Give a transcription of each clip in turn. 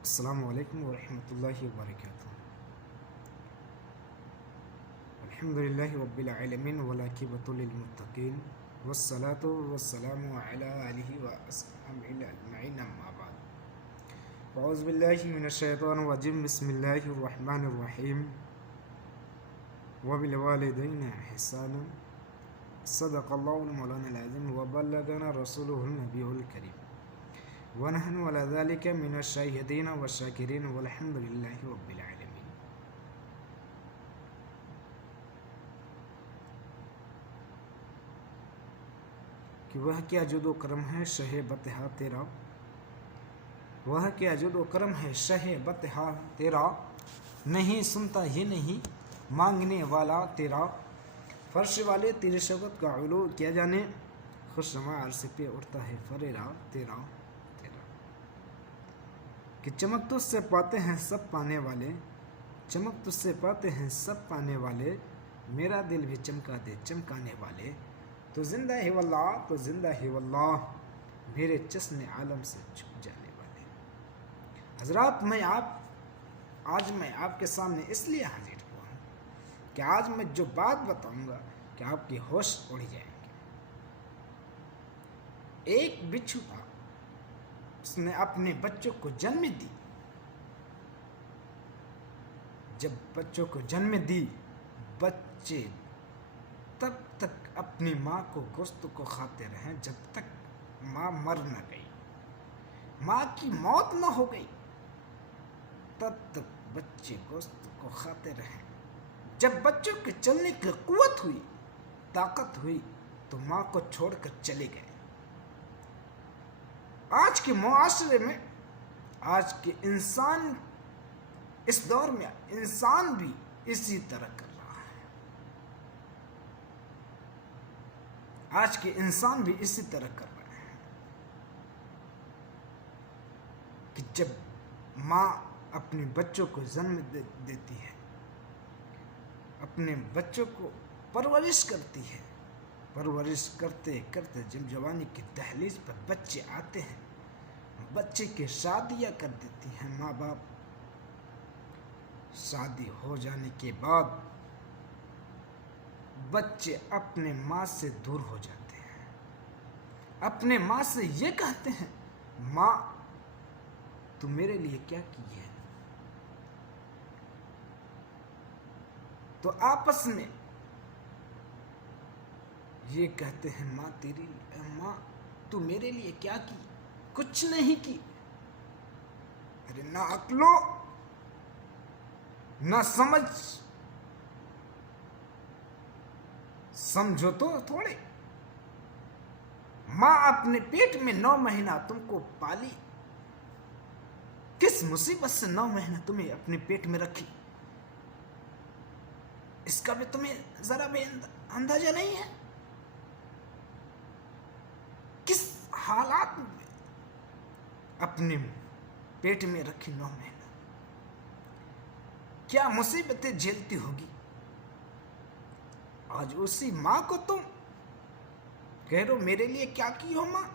السلام علیکم ورحمۃ اللہ وبرکاتہ۔ الحمد للہ رب العالمین والعاقبۃ للمتقین والصلاۃ والسلام علی آلہ وأصحابہ اجمعین، اما بعد اعوذ باللہ من الشیطان الرجیم، بسم اللہ الرحمن الرحیم۔ وبالوالدین احسانا، صدق اللہ المولانا العظیم وبلغنا رسولہ النبی الکریم، ونحن على ذلك من الشاهدين والشاکرین والحمد للہ رب العالمین۔ کہ وہ کیا جود و کرم ہے شہ بتہا تیرا، وہ کیا جود و کرم ہے شہ بتہا تیرا، نہیں سنتا یہ نہیں مانگنے والا تیرا، فرش والے تیرے شوقت کا علو کیا جانے، خوش نما عرص پہ اٹھتا ہے فریرا تیرا تیرا۔ کہ چمک تجھ سے پاتے ہیں سب پانے والے، چمک تجھ سے پاتے ہیں سب پانے والے، میرا دل بھی چمکا دے چمکانے والے، تو زندہ ہے واللہ تو زندہ ہے واللہ، میرے چشم عالم سے چھپ جانے والے۔ حضرات، آج میں آپ کے سامنے اس لیے حاضر ہوا ہوں کہ آج میں جو بات بتاؤں گا کہ آپ کی ہوش اڑ جائیں گے۔ ایک بچھو تھا، اس نے اپنے بچوں کو جنم دی۔ جب بچوں کو جنم دی، بچے تب تک اپنی ماں کو گوشت کو کھاتے رہے جب تک ماں مر نہ گئی، ماں کی موت نہ ہو گئی، تب تک بچے گوشت کو کھاتے رہے۔ جب بچوں کے چلنے کی قوت ہوئی، طاقت ہوئی، تو ماں کو چھوڑ کر چلے گئے۔ آج کے معاشرے میں، آج کے انسان، اس دور میں انسان بھی اسی طرح کر رہا ہے۔ آج کے انسان بھی اسی طرح کر رہے ہیں کہ جب ماں اپنے بچوں کو جنم دیتی ہے، اپنے بچوں کو پرورش کرتی ہے، پرورش کرتے کرتے جب جوانی کی دہلیز پر بچے آتے ہیں، بچے کی شادیاں کر دیتی ہیں ماں باپ۔ شادی ہو جانے کے بعد بچے اپنے ماں سے دور ہو جاتے ہیں، اپنے ماں سے یہ کہتے ہیں، ماں تو میرے لیے کیا کی ہے؟ تو آپس میں یہ کہتے ہیں، ماں تو میرے لیے کیا کی؟ کچھ نہیں کی۔ ارے نہ عقلو نہ سمجھو تو تھوڑے۔ ماں اپنے پیٹ میں 9 مہینہ تم کو پالی، کس مصیبت سے 9 مہینہ تمہیں اپنے پیٹ میں رکھی، اس کا بھی تمہیں ذرا بھی اندازہ نہیں ہے؟ کس حالات میں اپنے پیٹ میں رکھی 9 مہینہ، کیا مصیبتیں جھیلتی ہوگی؟ آج اسی ماں کو تم کہہ رہو میرے لیے کیا کی ہو ماں۔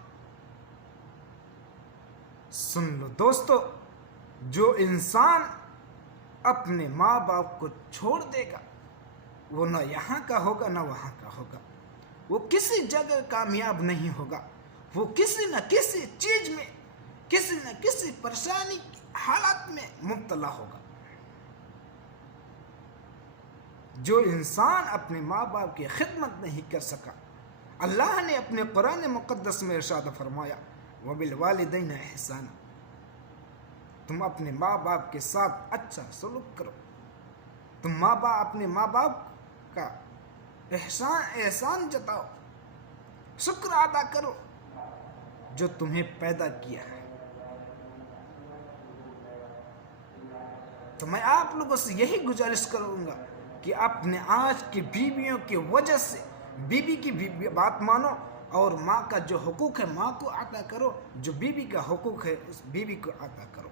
سن لو دوستو، جو انسان اپنے ماں باپ کو چھوڑ دے گا، وہ نہ یہاں کا ہوگا نہ وہاں کا ہوگا، وہ کسی جگہ کامیاب نہیں ہوگا، وہ کسی نہ کسی چیز میں، کسی نہ کسی پریشانی کی حالت میں مبتلا ہوگا۔ جو انسان اپنے ماں باپ کی خدمت نہیں کر سکا، اللہ نے اپنے قرآن مقدس میں ارشاد فرمایا، وبالوالدین احسانا، تم اپنے ماں باپ کے ساتھ اچھا سلوک کرو، تم اپنے ماں باپ کا احسان جتاؤ، شکر ادا کرو جو تمہیں پیدا کیا ہے۔ تو میں آپ لوگوں سے یہی گزارش کروں گا کہ اپنے آج کی بیویوں کی وجہ سے بیوی کی بھی بات مانو، اور ماں کا جو حقوق ہے ماں کو عطا کرو، جو بیوی کا حقوق ہے اس بیوی کو عطا کرو۔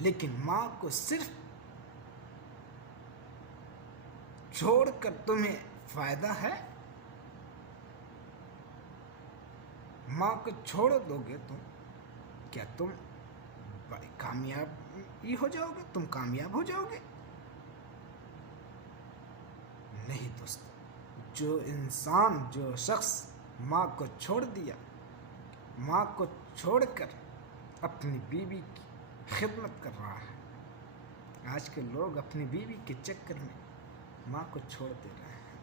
لیکن ماں کو صرف چھوڑ کر تمہیں فائدہ ہے؟ ماں کو چھوڑ دو گے تم، کیا تم بڑے کامیاب ہی ہو جاؤ گے، تم کامیاب ہو جاؤ گے؟ نہیں دوست، جو شخص ماں کو چھوڑ دیا، ماں کو چھوڑ کر اپنی بیوی کی خدمت کر رہا ہے. آج کے لوگ اپنی بیوی کے چکر میں ماں کو چھوڑ دے رہے ہیں.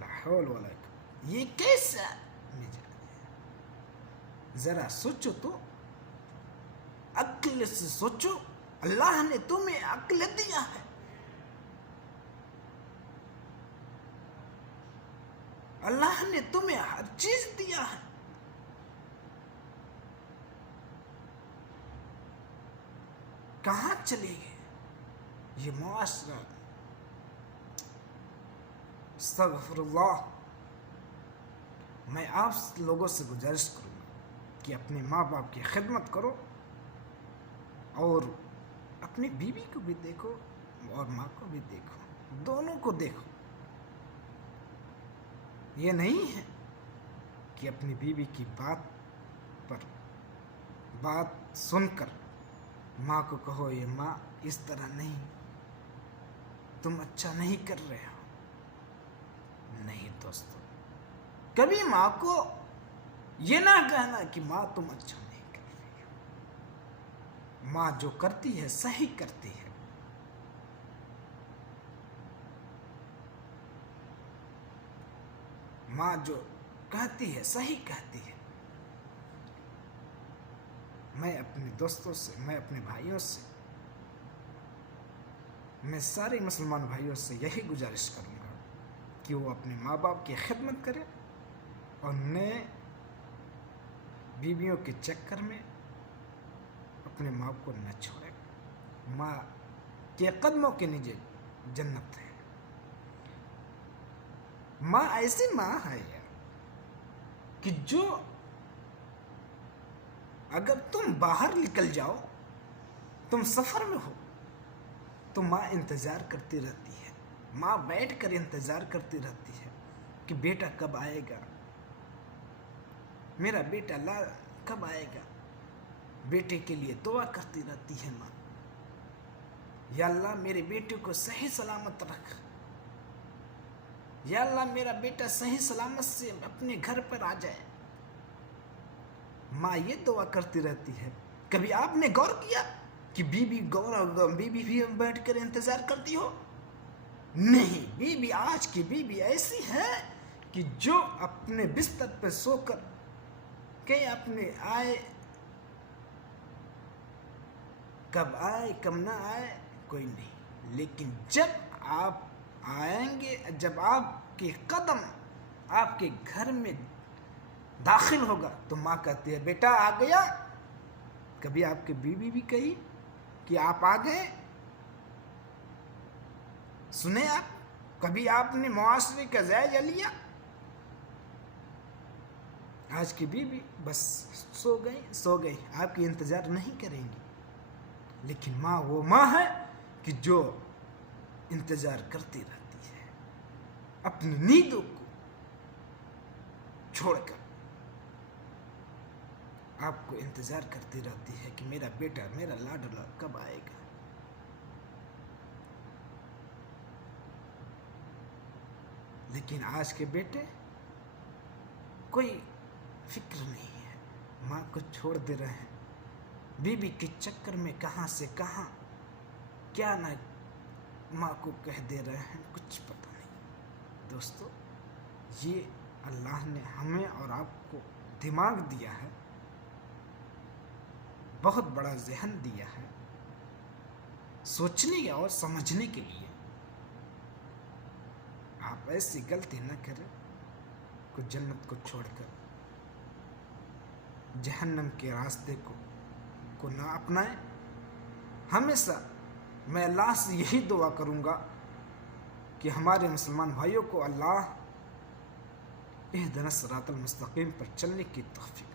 لا حول ولا قوت، یہ کیسا مزاج ہے؟ ذرا سوچو تو، عقل سے سوچو. اللہ نے تمہیں عقل دیا ہے، اللہ نے تمہیں ہر چیز دیا ہے. کہاں چلے گئے یہ معاشرہ؟ استغفر اللہ. میں آپ لوگوں سے گزارش کروں گا کہ اپنے ماں باپ کی خدمت کرو، اور اپنی بیوی کو بھی دیکھو اور ماں کو بھی دیکھو، دونوں کو دیکھو. یہ نہیں ہے کہ اپنی بیوی کی بات سن کر ماں کو کہو یہ ماں اس طرح نہیں، تم اچھا نہیں کر رہے ہو. نہیں دوستو، کبھی ماں کو یہ نہ کہنا کہ ماں تم اچھا نہیں کر رہی ہو. ماں جو کرتی ہے صحیح کرتی ہے. ماں جو کہتی ہے صحیح کہتی ہے. میں اپنے دوستوں سے، میں اپنے بھائیوں سے، میں سارے مسلمان بھائیوں سے یہی گزارش کروں گا کہ وہ اپنے ماں باپ کی خدمت کریں اور نئے بیویوں کے چکر میں اپنے ماں کو نہ چھوڑیں. ماں کے قدموں کے نیچے جنت ہے. ماں ایسی ماں ہے یار کہ جو اگر تم باہر نکل جاؤ، تم سفر میں ہو، تو ماں انتظار کرتی رہتی ہے. ماں بیٹھ کر انتظار کرتی رہتی ہے کہ بیٹا کب آئے گا، میرا بیٹا کب آئے گا. بیٹے کے لیے دعا کرتی رہتی ہے ماں. یا اللہ میرے بیٹے کو صحیح سلامت رکھ، یا اللہ میرا بیٹا صحیح سلامت سے اپنے گھر پر آ جائے. ماں یہ دعا کرتی رہتی ہے. کبھی آپ نے غور کیا کہ بیوی بھی بیٹھ کر انتظار کرتی ہو؟ نہیں. آج کی بیوی ایسی ہے کہ جو اپنے بستر پہ سو کر کہ اپنے آئے، کب آئے کب نہ آئے کوئی نہیں، لیکن جب آپ آئیں گے، جب آپ کے قدم آپ کے گھر میں داخل ہوگا تو ماں کہتی ہے بیٹا آ گیا. کبھی آپ کی بیوی بھی کہی کہ آپ آ گئے؟ سنیں آپ، کبھی آپ نے معاشرے کا جائزہ لیا؟ آج کی بیوی بس سو گئی، آپ کی انتظار نہیں کریں گی. لیکن ماں وہ ماں ہے کہ جو انتظار کرتی رہتی ہے، اپنی نیندوں کو چھوڑ کر آپ کو انتظار کرتی رہتی ہے کہ میرا بیٹا، میرا لاڈلا کب آئے گا. لیکن آج کے بیٹے کوئی فکر نہیں ہے، ماں کو چھوڑ دے رہے ہیں. بیوی کے چکر میں کہاں سے کہاں کیا نہ ماں کو کہہ دے رہے ہیں، کچھ پتہ نہیں. دوستو، یہ اللہ نے ہمیں اور آپ کو دماغ دیا ہے، بہت بڑا ذہن دیا ہے سوچنے اور سمجھنے کے لیے. آپ ایسی غلطی نہ کریں کہ جنت کو چھوڑ کر جہنم کے راستے کو نہ اپنائیں. ہمیشہ میں اللہ سے یہی دعا کروں گا کہ ہمارے مسلمان بھائیوں کو اللہ اہدنا الصراط المستقیم پر چلنے کی توفیق